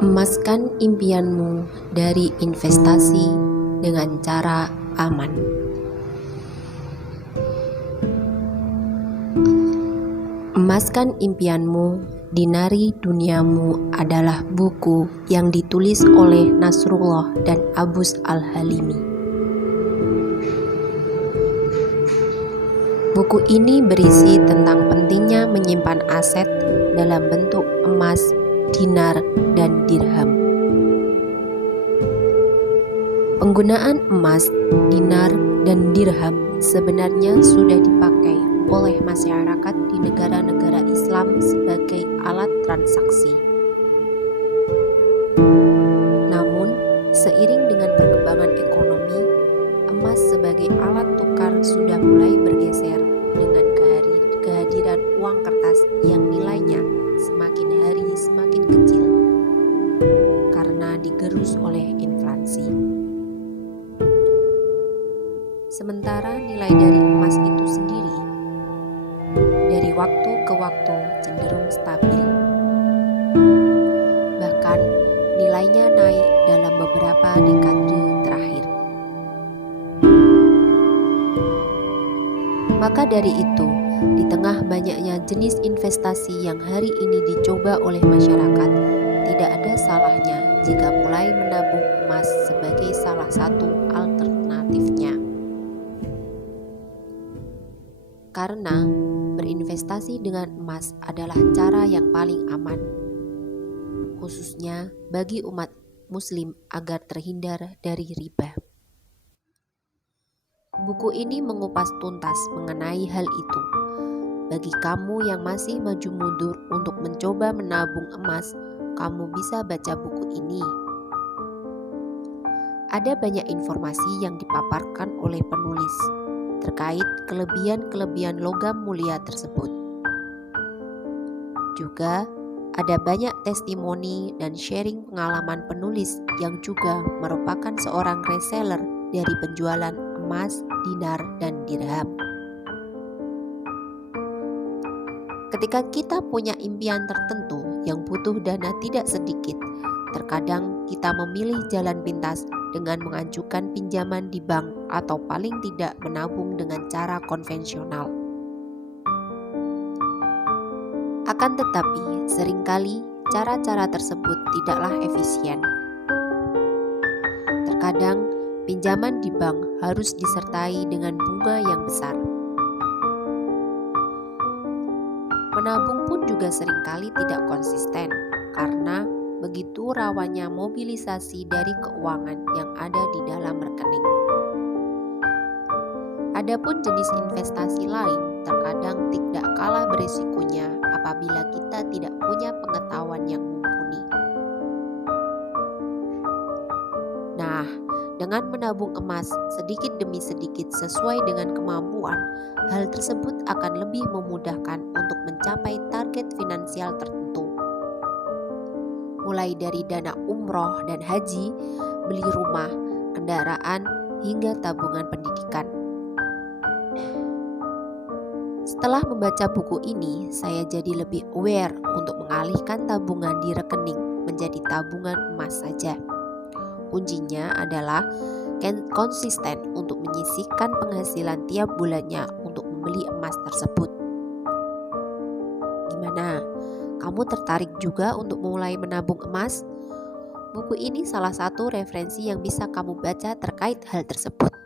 Emaskan impianmu dari investasi dengan cara aman. Emaskan impianmu, dinari duniamu adalah buku yang ditulis oleh Nasrullah dan Abus Al-Halimi. Buku ini berisi tentang pentingnya menyimpan aset dalam bentuk emas, dinar, dan dirham. Penggunaan emas, dinar, dan dirham sebenarnya sudah dipakai oleh masyarakat di negara-negara Islam sebagai alat transaksi. Namun, seiring dengan perkembangan ekonomi, emas sebagai alat tukar sudah mulai bergeser dengan kehadiran uang kertas yang nilainya semakin hari semakin kecil karena digerus oleh inflasi. Sementara nilai dari emas itu sendiri dari waktu ke waktu cenderung stabil. Bahkan nilainya naik dalam beberapa dekade terakhir. Maka dari itu, di tengah banyaknya jenis investasi yang hari ini dicoba oleh masyarakat, tidak ada salahnya jika mulai menabung emas sebagai salah satu alternatifnya. Karena berinvestasi dengan emas adalah cara yang paling aman, khususnya bagi umat Muslim agar terhindar dari riba. Buku ini mengupas tuntas mengenai hal itu. Bagi kamu yang masih maju mundur untuk mencoba menabung emas, kamu bisa baca buku ini. Ada banyak informasi yang dipaparkan oleh penulis terkait kelebihan-kelebihan logam mulia tersebut. Juga ada banyak testimoni dan sharing pengalaman penulis yang juga merupakan seorang reseller dari penjualan emas, dinar, dan dirham. Ketika kita punya impian tertentu yang butuh dana tidak sedikit, terkadang kita memilih jalan pintas dengan mengajukan pinjaman di bank atau paling tidak menabung dengan cara konvensional. Akan tetapi, seringkali cara-cara tersebut tidaklah efisien. Terkadang, pinjaman di bank harus disertai dengan bunga yang besar. Menabung pun juga seringkali tidak konsisten karena begitu rawannya mobilisasi dari keuangan yang ada di dalam rekening. Adapun jenis investasi lain terkadang tidak kalah berisikonya apabila kita tidak punya pengetahuan yang mumpuni. Nah, dengan menabung emas sedikit demi sedikit sesuai dengan kemampuan, hal tersebut akan lebih memudahkan untuk mencapai target finansial tertentu. Mulai dari dana umroh dan haji, beli rumah, kendaraan, hingga tabungan pendidikan. Setelah membaca buku ini, saya jadi lebih aware untuk mengalihkan tabungan di rekening menjadi tabungan emas saja. Kuncinya adalah konsisten untuk menyisihkan penghasilan tiap bulannya untuk membeli emas tersebut. Gimana? Kamu tertarik juga untuk mulai menabung emas? Buku ini salah satu referensi yang bisa kamu baca terkait hal tersebut.